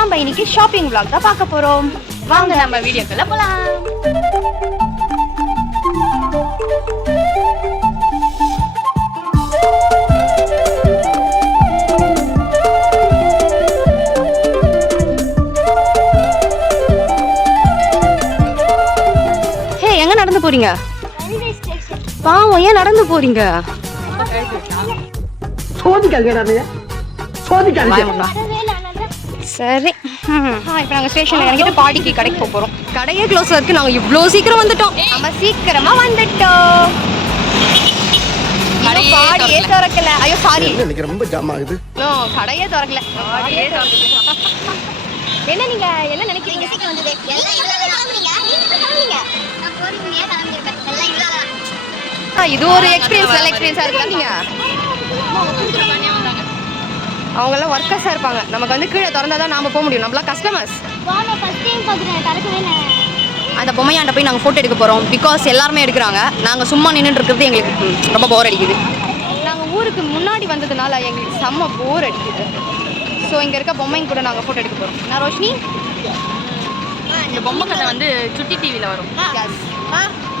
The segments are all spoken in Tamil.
நாம இன்னைக்கு ஷாப்பிங் vlog தான் பார்க்க போறோம். வாங்க நம்ம வீடியோக்குள்ள போலாம். ஹே, எங்க நடந்து போறீங்க? பாவம், ஏன் நடந்து போறீங்க? சரி, இப்போ நாங்கள் ஸ்டேஷனில் இறங்கிட்டு பாடிக்கு கடைக்கு போகிறோம். கடையே க்ளோஸில் இருக்குது. நாங்கள் இவ்வளோ சீக்கிரம் வந்துட்டோம். நம்ம சீக்கிரமாக வந்துட்டோம். பாடியே திறக்கல. ஐயோ சாரி, ரொம்ப ஜாம் ஆகுது. கடையே திறக்கல. என்ன நீங்க என்ன நினைக்கிறீங்க? இது ஒரு எக்ஸ்பீரியன்ஸ், நல்ல எக்ஸ்பீரியன்ஸாக இருக்குல்ல. நீங்கள் அவங்கெல்லாம் ஒர்க்கர்ஸாக இருப்பாங்க. நமக்கு வந்து கீழே திறந்தால் தான் நாம் போக முடியும். நம்மளாம் கஸ்டமர்ஸ். அந்த பொம்மையாண்ட போய் நாங்கள் ஃபோட்டோ எடுக்க போகிறோம். பிகாஸ் எல்லாருமே எடுக்கிறாங்க. நாங்கள் சும்மா நின்றுட்டு இருக்கிறது எங்களுக்கு ரொம்ப போர் அடிக்குது. நாங்கள் ஊருக்கு முன்னாடி வந்ததுனால எங்களுக்கு செம்ம போர் அடிக்குது. ஸோ இங்கே இருக்க பொம்மைங்க கூட நாங்கள் ஃபோட்டோ எடுக்க போகிறோம். நான் ரோஷினி, இந்த பொம்மை கடை வந்து சுட்டி டிவியில் வரும்.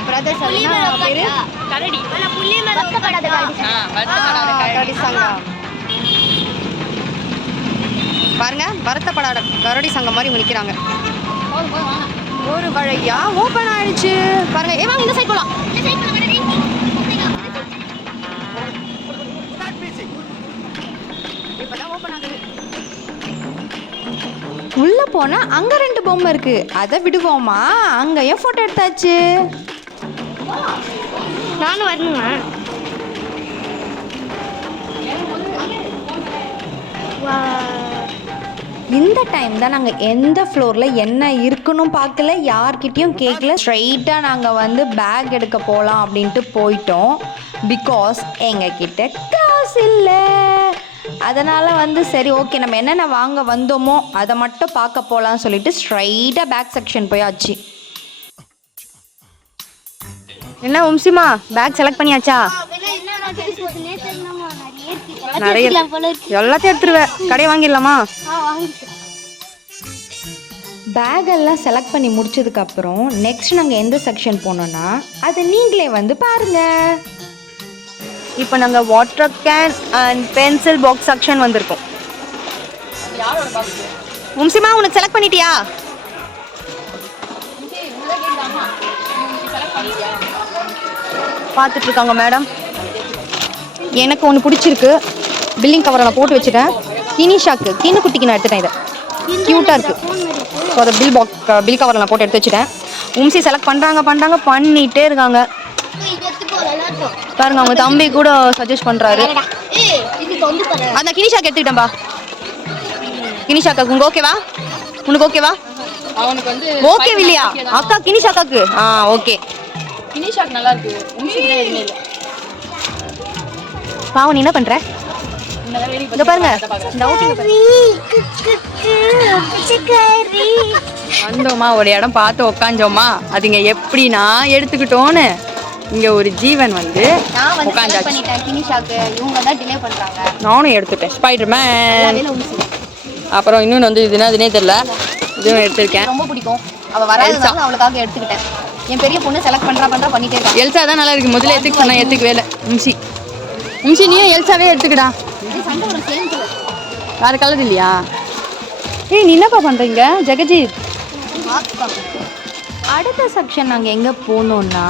பிரதர்ஸ் பேரு கரடி பாருங்க, வருத்தப்படாத கரடி சங்கம் மாதிரி இவங்க நிற்கிறாங்க. ஒரு வழியா ஓப்பன் ஆயிடுச்சு பாருங்க. ஏ வாங்க, இந்த சைட் போலாம். இப்பதான் ஓப்பன் ஆகுது. உள்ள போனா அங்க 2 பொம்மை இருக்கு. அதை விடுவோமா? அங்கேயும் போட்டோ எடுத்தாச்சு. நானும் வரணுமா? இந்த டைம் தான் நாங்கள் எந்த ஃப்ளோரில் என்ன இருக்குன்னு பார்க்கல, யார்கிட்டையும் கேட்கல. ஸ்ட்ரைட்டாக நாங்கள் வந்து பேக் எடுக்க போகலாம் அப்படின்ட்டு போயிட்டோம். பிகாஸ் எங்ககிட்ட காசு இல்லை. அதனால் வந்து சரி ஓகே, நம்ம என்னென்ன வாங்க வந்தோமோ அதை மட்டும் பார்க்க போகலான்னு சொல்லிட்டு ஸ்ட்ரைட்டாக பேக் செக்ஷன் போயாச்சு. என்ன வம்சிமா, பேக் செலக்ட் பண்ணியாச்சா? நிறைய எல்லாத்தையும் எடுத்துருவேன். கடையை வாங்கிடலாமா? பேக் எல்லாம் செலக்ட் பண்ணி முடிச்சதுக்கப்புறம் நெக்ஸ்ட் நாங்கள் எந்த செக்ஷன் போனோம்னா அதை நீங்களே வந்து பாருங்க. இப்போ நாங்கள் water can and pencil box section வந்திருக்கோம். வம்சிமா, உனக்கு செலக்ட் பண்ணிட்டியா? பார்த்துட்டு இருக்காங்க மேடம். எனக்கு ஒன்று பிடிச்சிருக்கு. பில்லிங் கவரை நான் போட்டு வச்சுட்டேன். கினிஷாக்கு கீனு குட்டிக்கு நான் எடுத்துட்டேன். இதை க்யூட்டாக இருக்குது. ஸோ அதை பில் கவரை நான் போட்டு எடுத்து வச்சுட்டேன். உம்சி செலக்ட் பண்ணிகிட்டே இருக்காங்க பாருங்க. அவங்க தம்பி கூட சஜஸ்ட் பண்ணுறாரு. அந்த கினிஷாக்கு எடுத்துக்கிட்டேன்பா. கினிஷாக்கா உங்க ஓகேவா? உனக்கு ஓகேவா? அவனுக்கு வந்து ஓகே இல்லையா அக்கா? கினிஷாக்காக்கு ஓகே. கினிஷாக்கு நல்லா இருக்கு. பாவம், நீ என்ன பண்ற? இங்க பாருங்க, வந்தோமா, ஒரு இடம் பார்த்து உக்காஞ்சோமா. அதுங்க எப்படின்னா எடுத்துக்கிட்டோன்னு இங்க ஒரு ஜீவன் வந்து உட்காந்தாச்சு. நானும் எடுத்துட்டேன் ஸ்பைடர்மேன். அப்புறம் இன்னொன்று வந்து இதுனே தெரியல, இதுவும் எடுத்திருக்கேன். ரொம்ப பிடிக்கும். அவ வராதனால அவளுக்காக எடுத்துக்கிட்டேன். என் பெரிய பொண்ணு செலக்ட் பண்ணிட்டே இருக்கா. எல்சா தான் நல்லா இருக்கு. முதல்ல எடுத்துக்க சொன்னா எடுத்துக்கவே இல்லை. உம்சி நீயும் எல்சாவே எடுத்துக்கடா. வேற கலர் இல்லையா? ஏய், நீ என்னப்பா பண்றீங்க ஜெகஜீத்? அடுத்த செக்ஷன் நாங்கள் எங்கே போனோம்னா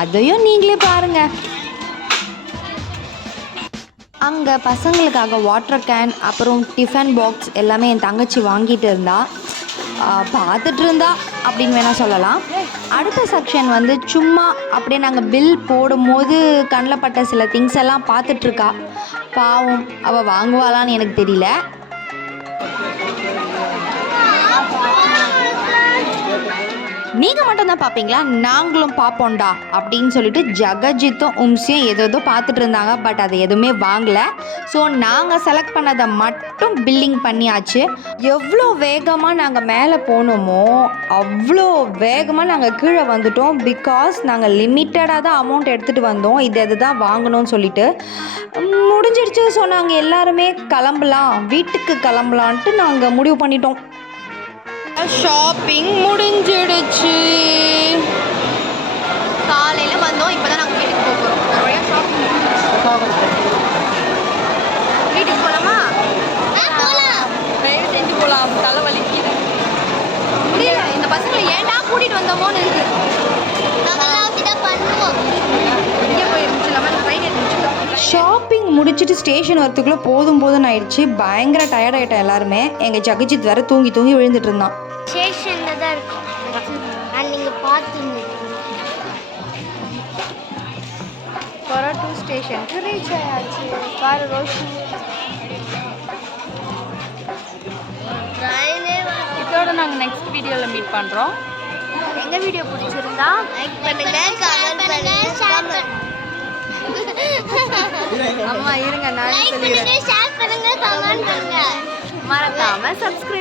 அதையும் நீங்களே பாருங்க. அங்கே பசங்களுக்காக வாட்டர் கேன் அப்புறம் டிஃபன் பாக்ஸ் எல்லாமே என் தங்கச்சி வாங்கிட்டு இருந்தா, பார்த்துட்டு இருந்தா அப்படின்னு வேணால் சொல்லலாம். அடுத்த செக்ஷன் வந்து சும்மா அப்படியே நாங்கள் பில் போடும்போது கண்ணில் பட்ட சில திங்ஸ் எல்லாம் பார்த்துட்ருக்கா. பாவம், அவள் வாங்குவாளான்னு எனக்கு தெரியல. நீங்கள் மட்டும் தான் பார்ப்பீங்களா, நாங்களும் பார்ப்போம்டா அப்படின்னு சொல்லிட்டு ஜெகஜித்தும் உம்சியும் ஏதோ பார்த்துட்டு இருந்தாங்க. பட் அது எதுவுமே வாங்கலை. ஸோ நாங்கள் செலக்ட் பண்ணதை மட்டும் பில்லிங் பண்ணியாச்சு. எவ்வளோ வேகமாக நாங்கள் மேலே போகணுமோ அவ்வளோ வேகமாக நாங்கள் கீழே வந்துட்டோம். பிகாஸ் நாங்கள் லிமிட்டடாக தான் அமௌண்ட் எடுத்துகிட்டு வந்தோம், இது தான் வாங்கணும்னு சொல்லிட்டு. முடிஞ்சிடுச்சு. ஸோ நாங்கள் எல்லாருமே கிளம்பலாம், வீட்டுக்கு கிளம்பலான்ட்டு நாங்கள் முடிவு பண்ணிட்டோம். ஷாப்பிங் முடிஞ்சிடுச்சு. காலையில் வந்தோம், இப்போ தான் நாங்கள் வீட்டுக்கு போக போகிறோம். நிறையா ஷாப்பிங் வீட்டுக்கு போகலாமா? தயவு செஞ்சு போகலாம், தலை வலிக்குது. முடியல, இந்த பசங்களை ஏன்டா கூட்டிகிட்டு வந்தோமோன்னு இருக்கு. இங்கே போயிருந்துச்சு இல்லாமல் ட்ரெயின் இருந்துச்சு. ஷாப்பிங் முடிச்சுட்டு ஸ்டேஷன் வரத்துக்குள்ளே போதும்னு ஆயிடுச்சு. பயங்கர டயர்ட் ஆகிட்டோம் எல்லாருமே. எங்கள் ஜெகஜித் வேற தூங்கி விழுந்துட்டு இருந்தான். ஸ்டேஷனில் தான் இருக்கும், நீங்கள் பார்த்துங்க. டூ ஸ்டேஷனுக்கு ரீச் ஆயாச்சு. பாரு ரோஷி. இதோட நாங்கள் நெக்ஸ்ட் வீடியோவில் மீட் பண்ணுறோம். எங்கள் வீடியோ பிடிச்சிருந்தா லைக் பண்ணுங்க, கமெண்ட் பண்ணுங்க, ஷேர் பண்ணுங்க. அம்மா இருங்க, நான் லைக் பண்ணுங்க, ஷேர் பண்ணுங்க, கமெண்ட் பண்ணுங்க. மறக்காம சப்ஸ்கிரைப்